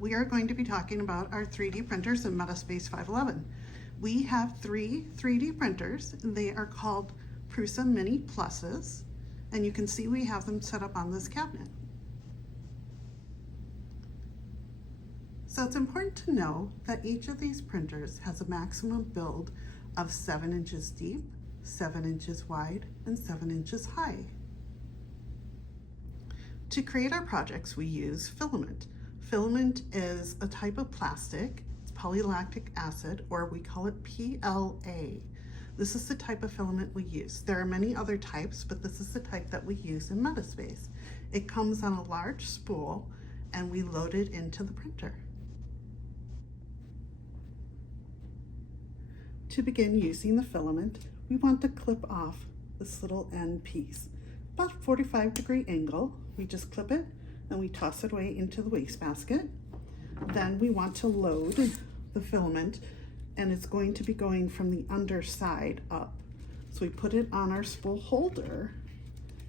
we are going to be talking about our 3D printers in MetaSpace 511. We have 3 3D printers. They are called Prusa Mini Pluses, and you can see we have them set up on this cabinet. So it's important to know that each of these printers has a maximum build of 7 inches deep, 7 inches wide, and 7 inches high. To create our projects, we use filament. Filament is a type of plastic. It's polylactic acid, or we call it PLA. This is the type of filament we use. There are many other types, but this is the type that we use in MetaSpace. It comes on a large spool, and we load it into the printer. To begin using the filament, we want to clip off this little end piece. About a 45-degree angle, we just clip it and we toss it away into the wastebasket. Then we want to load the filament, and it's going to be going from the underside up. So we put it on our spool holder,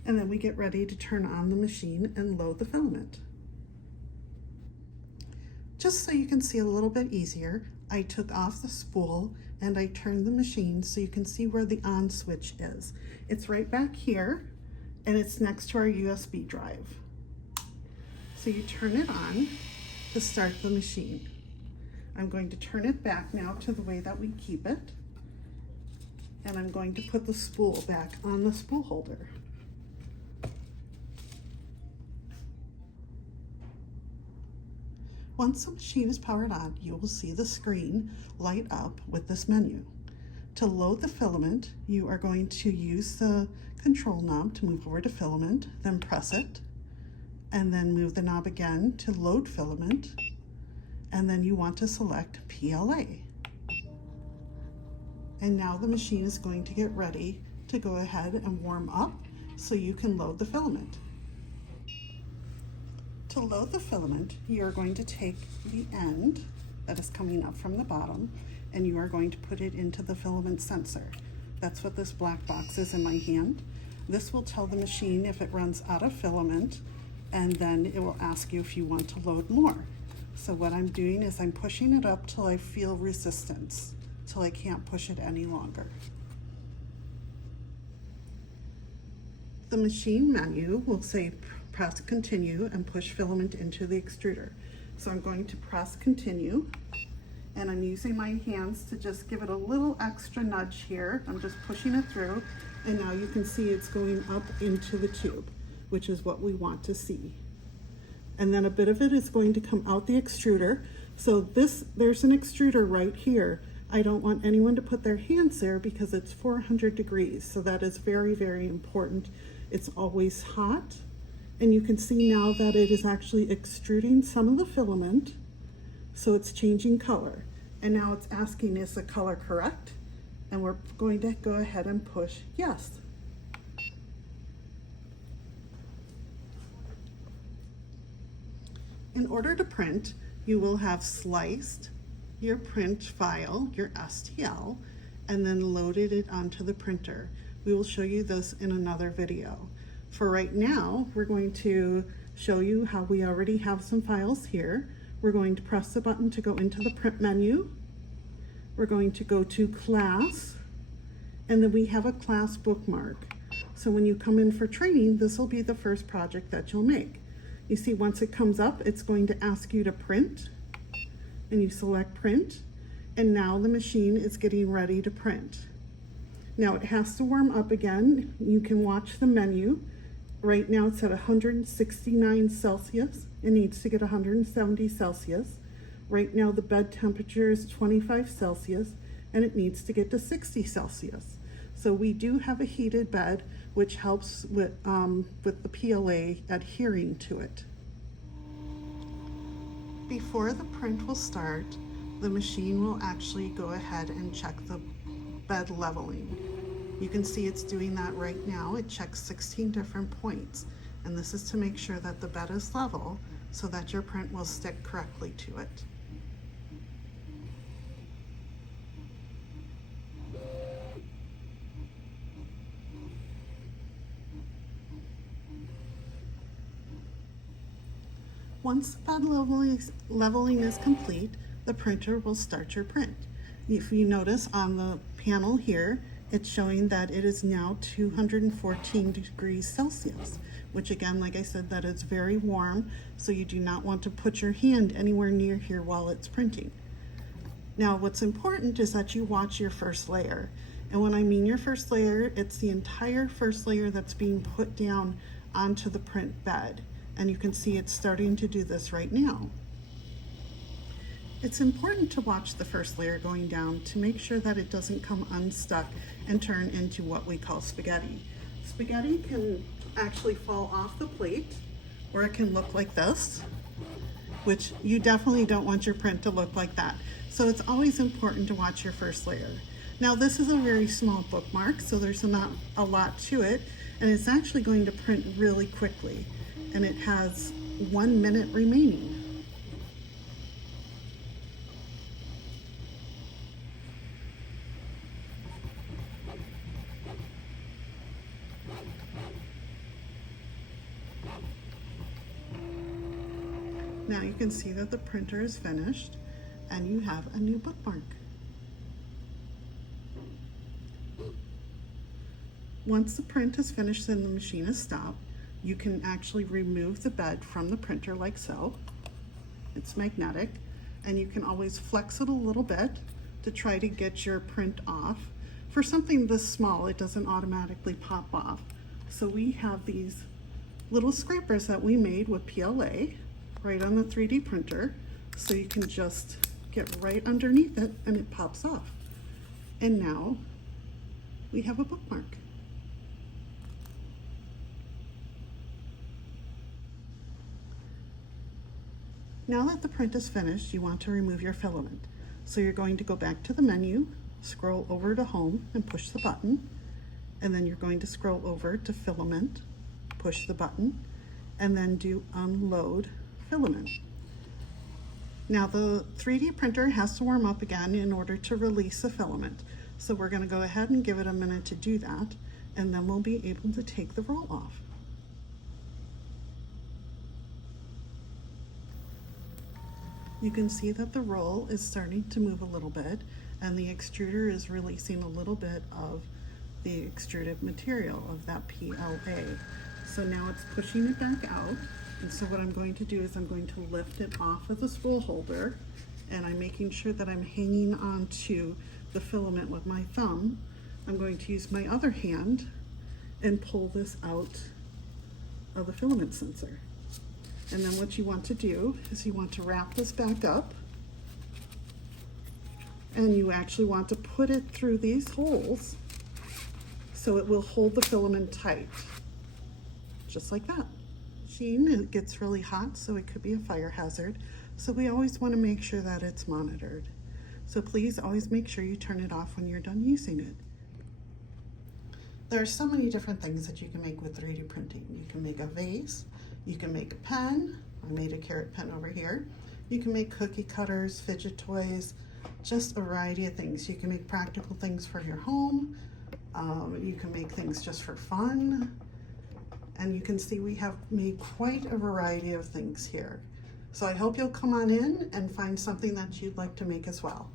and then we get ready to turn on the machine and load the filament. Just so you can see a little bit easier, I took off the spool and I turned the machine so you can see where the on switch is. It's right back here, and it's next to our USB drive. So you turn it on to start the machine. I'm going to turn it back now to the way that we keep it, and I'm going to put the spool back on the spool holder. Once the machine is powered on, you will see the screen light up with this menu. To load the filament, you are going to use the control knob to move over to filament, then press it, and then move the knob again to load filament, and then you want to select PLA. And now the machine is going to get ready to go ahead and warm up so you can load the filament. To load the filament, you are going to take the end that is coming up from the bottom, and you are going to put it into the filament sensor. That's what this black box is in my hand. This will tell the machine if it runs out of filament, and then it will ask you if you want to load more. So what I'm doing is I'm pushing it up till I feel resistance, till I can't push it any longer. The machine menu will say press continue and push filament into the extruder. So I'm going to press continue, and I'm using my hands to just give it a little extra nudge here. I'm just pushing it through, and now you can see it's going up into the tube, which is what we want to see. And then a bit of it is going to come out the extruder. So there's an extruder right here. I don't want anyone to put their hands there because it's 400 degrees. So that is very, very important. It's always hot. And you can see now that it is actually extruding some of the filament. So it's changing color. And now it's asking, is the color correct? And we're going to go ahead and push yes. In order to print, you will have sliced your print file, your STL, and then loaded it onto the printer. We will show you this in another video. For right now, we're going to show you how we already have some files here. We're going to press the button to go into the print menu. We're going to go to class, and then we have a class bookmark. So when you come in for training, this will be the first project that you'll make. You see, once it comes up, it's going to ask you to print, and you select print, and now the machine is getting ready to print. Now it has to warm up again. You can watch the menu. Right now it's at 169 Celsius. It needs to get 170 Celsius. Right now the bed temperature is 25 Celsius, and it needs to get to 60 Celsius. So we do have a heated bed, which helps with the PLA adhering to it. Before the print will start, the machine will actually go ahead and check the bed leveling. You can see it's doing that right now. It checks 16 different points, and this is to make sure that the bed is level so that your print will stick correctly to it. Once bed leveling is complete, the printer will start your print. If you notice on the panel here, it's showing that it is now 214 degrees Celsius, which again, like I said, that is very warm, so you do not want to put your hand anywhere near here while it's printing. Now, what's important is that you watch your first layer. And when I mean your first layer, it's the entire first layer that's being put down onto the print bed. And you can see it's starting to do this right now. It's important to watch the first layer going down to make sure that it doesn't come unstuck and turn into what we call spaghetti. Spaghetti can actually fall off the plate, or it can look like this, which you definitely don't want your print to look like that. So it's always important to watch your first layer. Now this is a very small bookmark, so there's not a lot to it, and it's actually going to print really quickly, and it has 1 minute remaining. Now you can see that the printer is finished and you have a new bookmark. Once the print is finished and the machine is stopped, you can actually remove the bed from the printer like so. It's magnetic, and you can always flex it a little bit to try to get your print off. For something this small, it doesn't automatically pop off. So we have these little scrapers that we made with PLA right on the 3D printer, so you can just get right underneath it and it pops off. And now we have a bookmark. Now that the print is finished, you want to remove your filament. So you're going to go back to the menu, scroll over to Home and push the button, and then you're going to scroll over to Filament, push the button, and then do Unload Filament. Now the 3D printer has to warm up again in order to release the filament. So we're going to go ahead and give it a minute to do that, and then we'll be able to take the roll off. You can see that the roll is starting to move a little bit, and the extruder is releasing a little bit of the extruded material of that PLA. So now it's pushing it back out. And so what I'm going to do is I'm going to lift it off of the spool holder, and I'm making sure that I'm hanging onto the filament with my thumb. I'm going to use my other hand and pull this out of the filament sensor. And then what you want to do is you want to wrap this back up, and you actually want to put it through these holes so it will hold the filament tight, just like that. It gets really hot, so it could be a fire hazard. So we always want to make sure that it's monitored. So please always make sure you turn it off when you're done using it. There are so many different things that you can make with 3D printing. You can make a vase, you can make a pen. I made a carrot pen over here. You can make cookie cutters, fidget toys, just a variety of things. You can make practical things for your home. You can make things just for fun. And you can see we have made quite a variety of things here. So I hope you'll come on in and find something that you'd like to make as well.